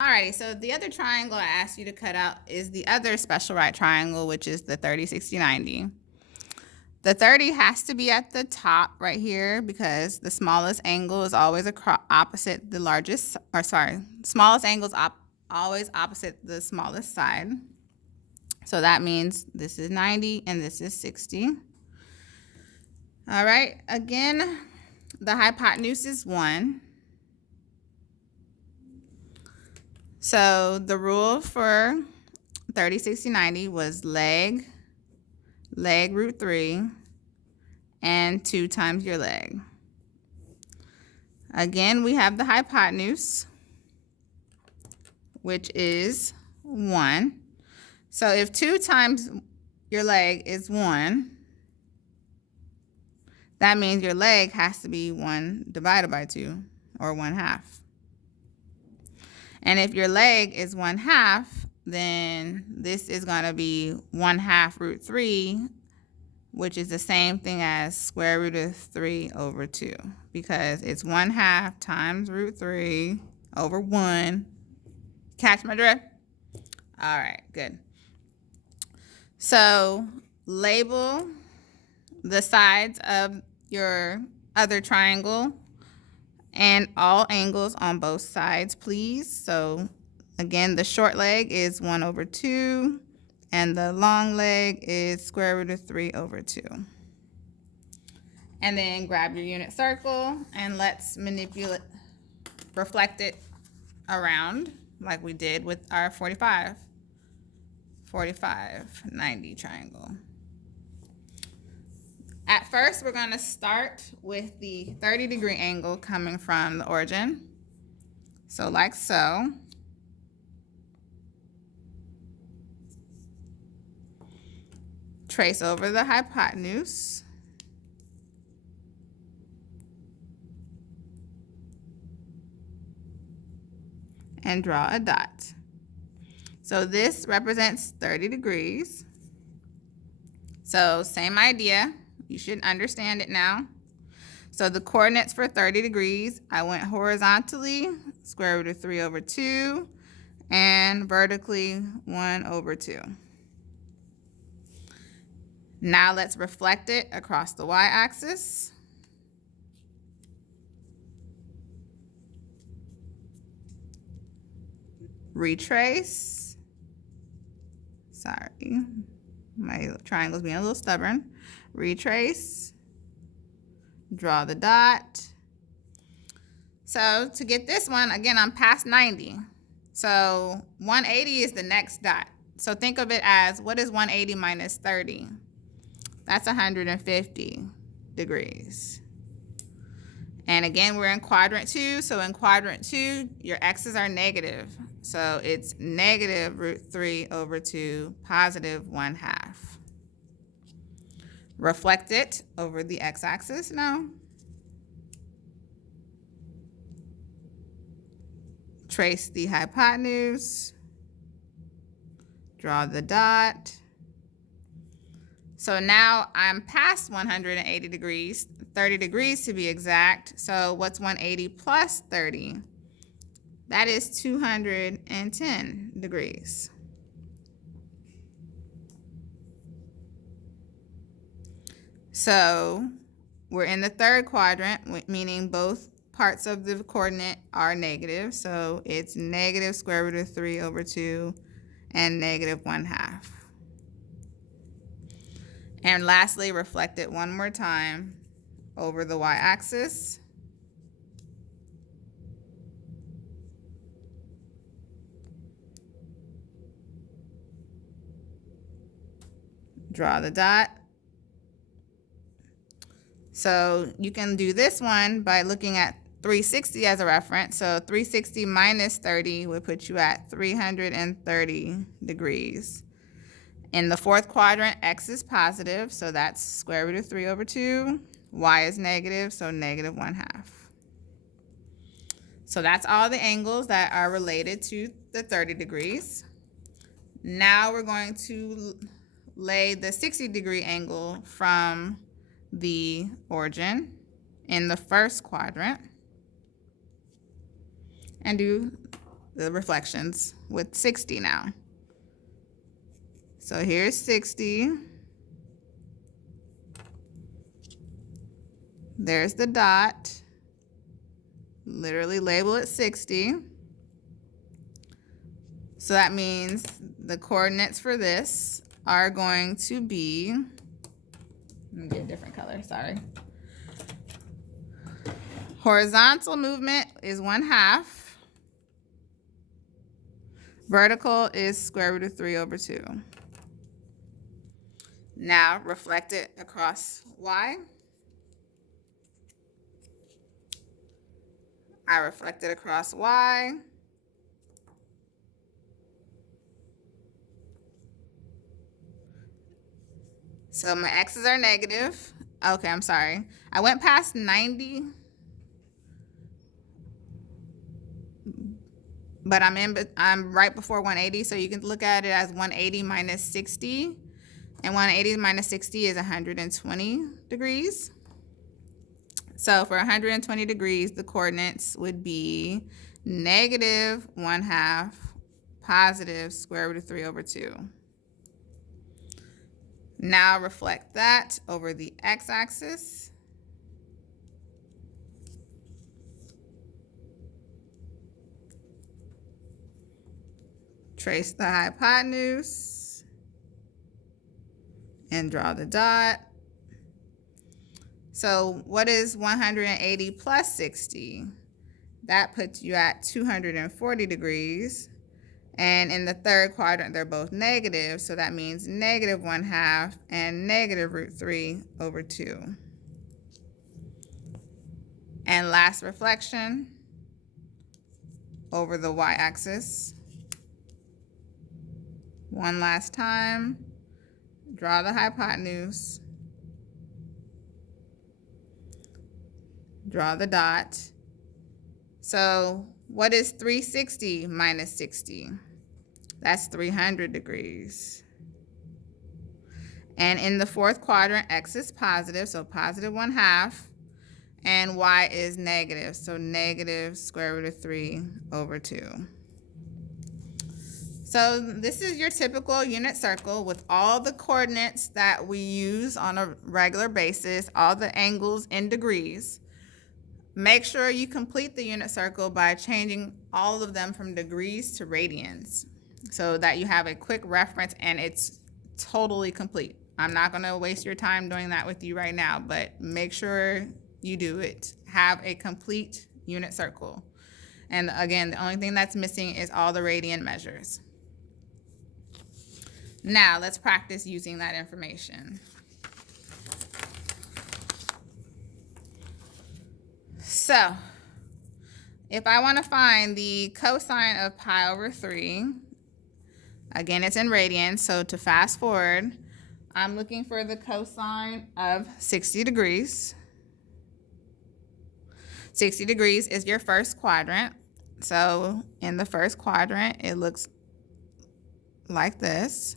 Alrighty, so the other triangle I asked you to cut out is the other special right triangle, which is the 30, 60, 90. The 30 has to be at the top right here because the smallest angle is always opposite the largest, or sorry, smallest angle is always opposite the smallest side. So that means this is 90 and this is 60. All right, again, the hypotenuse is 1. So the rule for 30, 60, 90 was leg root 3, and 2 times your leg. Again, we have the hypotenuse, which is 1. So if 2 times your leg is 1, that means your leg has to be 1 divided by 2, or 1/2. And if your leg is 1/2, then this is going to be 1/2 root 3, which is the same thing as square root of 3 over 2, because it's 1/2 times root 3 over 1. Catch my drift? All right, good. So label the sides of your other triangle and all angles on both sides, please. So again, the short leg is 1 over 2, and the long leg is square root of 3 over 2. And then grab your unit circle and let's reflect it around like we did with our 45, 90 triangle. At first, we're going to start with the 30-degree angle coming from the origin. So like so. Trace over the hypotenuse. And draw a dot. So this represents 30 degrees. So same idea. You should understand it now. So the coordinates for 30 degrees, I went horizontally, square root of 3 over 2, and vertically 1 over 2. Now let's reflect it across the y-axis. Retrace. Sorry, my triangle's being a little stubborn. Retrace, draw the dot. So to get this one, again, I'm past 90. So 180 is the next dot. So think of it as, what is 180 minus 30? That's 150 degrees. And again, we're in quadrant 2. So in quadrant 2, your x's are negative. So it's negative root 3 over 2, positive 1/2. Reflect it over the x-axis now. Trace the hypotenuse. Draw the dot. So now I'm past 180 degrees, 30 degrees to be exact. So what's 180 plus 30? That is 210 degrees. So we're in the third quadrant, meaning both parts of the coordinate are negative. So it's negative square root of 3 over 2 and negative 1/2. And lastly, reflect it one more time over the y-axis. Draw the dot. So you can do this one by looking at 360 as a reference. So 360 minus 30 would put you at 330 degrees. In the fourth quadrant, x is positive, so that's square root of 3 over 2. Y is negative, so negative 1/2. So that's all the angles that are related to the 30 degrees. Now we're going to lay the 60-degree angle from the origin in the first quadrant and do the reflections with 60 now. So here's 60. There's the dot. Literally label it 60. So that means the coordinates for this are going to be, let me get a different color, sorry. Horizontal movement is 1/2. Vertical is square root of 3/2. Now reflect it across Y. I reflect it across Y. So my x's are negative. Okay, I'm sorry. I went past 90, but I'm right before 180, so you can look at it as 180 minus 60. And 180 minus 60 is 120 degrees. So for 120 degrees, the coordinates would be negative 1/2 positive square root of 3/2. Now reflect that over the x-axis. Trace the hypotenuse and draw the dot. So what is 180 plus 60? That puts you at 240 degrees. And in the third quadrant, they're both negative. So that means negative 1/2 and negative root 3/2. And last reflection over the y-axis. One last time, draw the hypotenuse. Draw the dot. So what is 360 minus 60? That's 300 degrees. And in the fourth quadrant, x is positive, so positive 1/2, and y is negative, so negative square root of 3/2. So this is your typical unit circle with all the coordinates that we use on a regular basis, all the angles in degrees. Make sure you complete the unit circle by changing all of them from degrees to radians so that you have a quick reference and it's totally complete. I'm not going to waste your time doing that with you right now, but make sure you do it. Have a complete unit circle. And again, the only thing that's missing is all the radian measures. Now let's practice using that information. So if I want to find the cosine of pi over 3, again, it's in radians, so to fast forward, I'm looking for the cosine of 60 degrees. 60 degrees is your first quadrant. So in the first quadrant, it looks like this.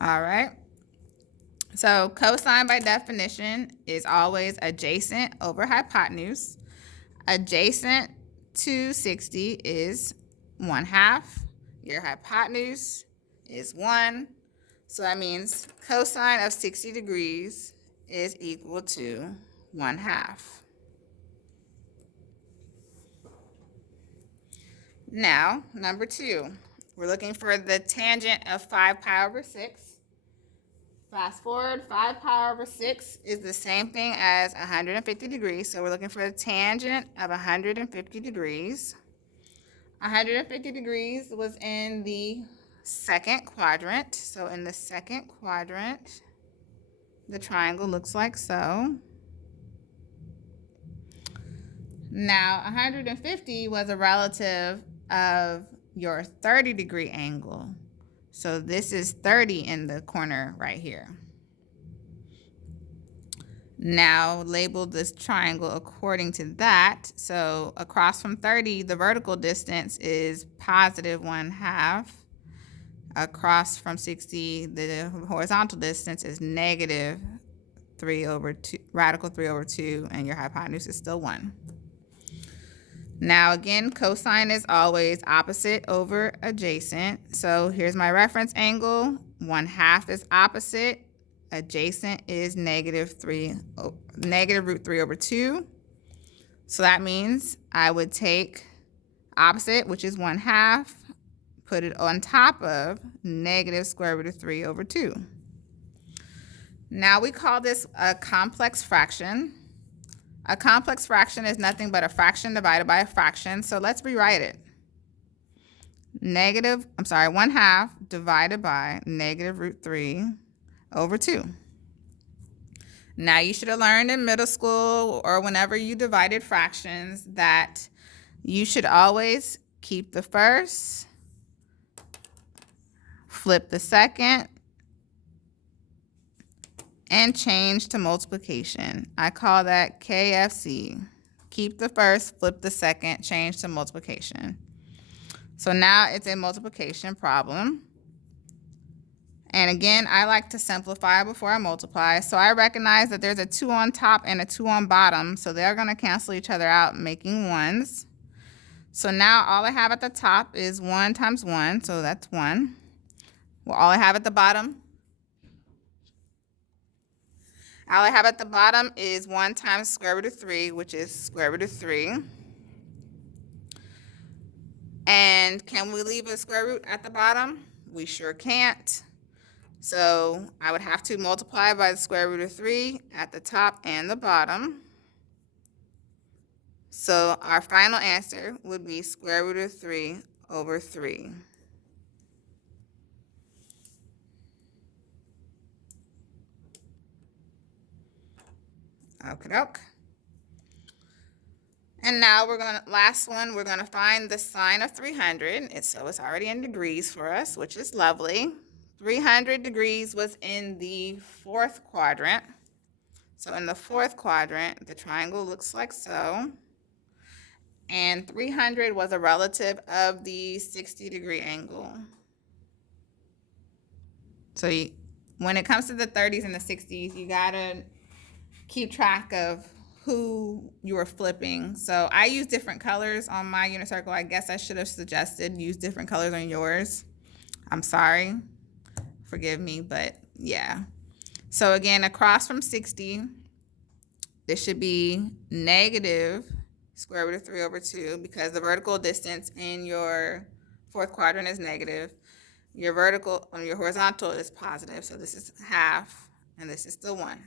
All right. So cosine by definition is always adjacent over hypotenuse. Adjacent to 60 is 1/2. Your hypotenuse is 1. So that means cosine of 60 degrees is equal to 1/2. Now, number 2, we're looking for the tangent of 5 pi over 6. Fast forward, 5 pi over 6 is the same thing as 150 degrees. So we're looking for the tangent of 150 degrees. 150 degrees was in the second quadrant. So in the second quadrant, the triangle looks like so. Now, 150 was a relative of your 30-degree angle. So this is 30 in the corner right here. Now label this triangle according to that. So across from 30, the vertical distance is positive 1/2. across from 60, the horizontal distance is negative 3 over 2, radical 3 over 2, and your hypotenuse is still 1. Now again, cosine is always opposite over adjacent. So here's my reference angle. 1/2 is opposite. Adjacent is negative root 3 over 2. So that means I would take opposite, which is 1/2, put it on top of negative square root of 3 over 2. Now we call this a complex fraction. A complex fraction is nothing but a fraction divided by a fraction. So let's rewrite it. 1/2 divided by negative root 3 over 2. Now you should have learned in middle school or whenever you divided fractions that you should always keep the first, flip the second, and change to multiplication. I call that KFC. Keep the first, flip the second, change to multiplication. So now it's a multiplication problem. And again, I like to simplify before I multiply. So I recognize that there's a 2 on top and a 2 on bottom. So they're going to cancel each other out, making 1s. So now all I have at the top is 1 times 1. So that's 1. Well, all I have at the bottom is 1 times square root of 3, which is square root of 3. And can we leave a square root at the bottom? We sure can't. So I would have to multiply by the square root of 3 at the top and the bottom. So our final answer would be square root of 3 over 3. Okie doke. And now we're going to find the sine of 300. So it's already in degrees for us, which is lovely. 300 degrees was in the 4th quadrant. So in the 4th quadrant, the triangle looks like so. And 300 was a relative of the 60-degree angle. So when it comes to the 30s and the 60s, you got to keep track of who you are flipping. So I use different colors on my unit circle. I guess I should have suggested use different colors on yours. I'm sorry. Forgive me, but yeah. So again, across from 60, this should be negative square root of 3 over 2 because the vertical distance in your 4th quadrant is negative. Your horizontal is positive. So this is half and this is still 1.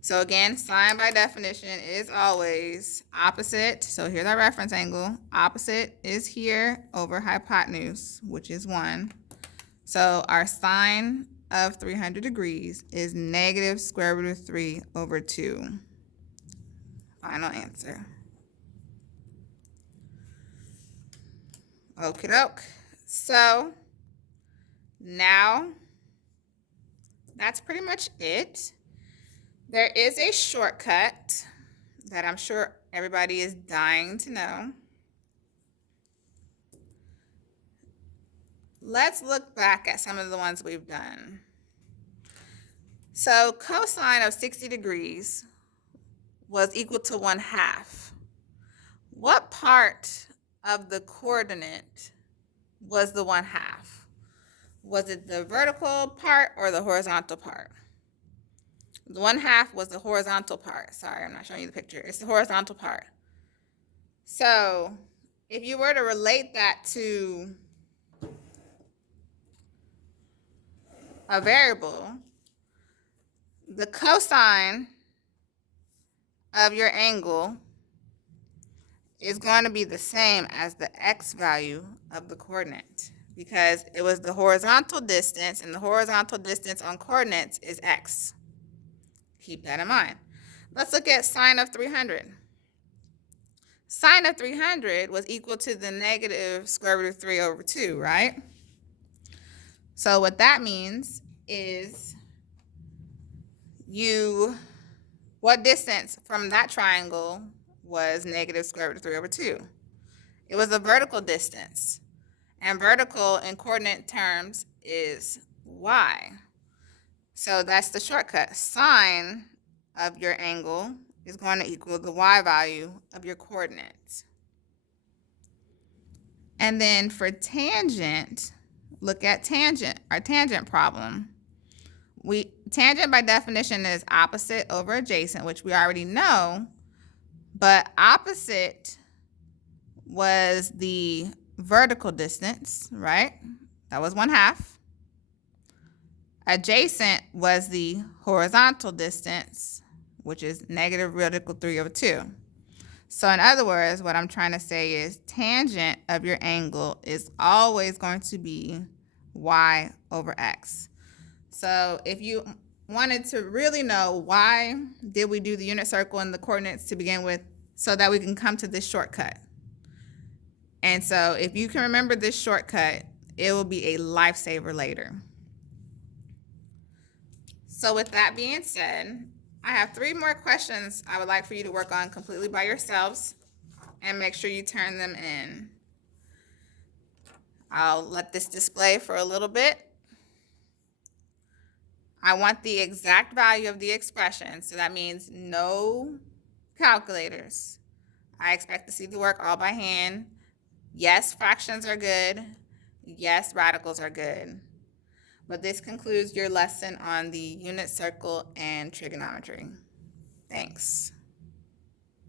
So again, sine by definition is always opposite. So here's our reference angle. Opposite is here over hypotenuse, which is 1. So our sine of 300 degrees is negative square root of 3 over 2. Final answer. Okie doke. So now that's pretty much it. There is a shortcut that I'm sure everybody is dying to know. Let's look back at some of the ones we've done. So cosine of 60 degrees was equal to 1/2. What part of the coordinate was the 1/2? Was it the vertical part or the horizontal part? The 1/2 was the horizontal part. Sorry, I'm not showing you the picture. It's the horizontal part. So if you were to relate that to a variable, the cosine of your angle is going to be the same as the x value of the coordinate because it was the horizontal distance, and the horizontal distance on coordinates is x. Keep that in mind. Let's look at sine of 300. Sine of 300 was equal to the negative square root of 3 over 2, right? So what that means is what distance from that triangle was negative square root of 3 over 2? It was a vertical distance. And vertical in coordinate terms is y. So that's the shortcut. Sine of your angle is going to equal the y value of your coordinates. And then for tangent, look at tangent, our tangent problem. Tangent by definition is opposite over adjacent, which we already know, but opposite was the vertical distance, right? That was 1/2. Adjacent was the horizontal distance, which is -√3/2. So in other words, what I'm trying to say is tangent of your angle is always going to be y over x. So if you wanted to really know why did we do the unit circle and the coordinates to begin with, so that we can come to this shortcut. And so if you can remember this shortcut, it will be a lifesaver later. So with that being said, I have 3 more questions I would like for you to work on completely by yourselves, and make sure you turn them in. I'll let this display for a little bit. I want the exact value of the expression, so that means no calculators. I expect to see the work all by hand. Yes, fractions are good. Yes, radicals are good. But this concludes your lesson on the unit circle and trigonometry. Thanks.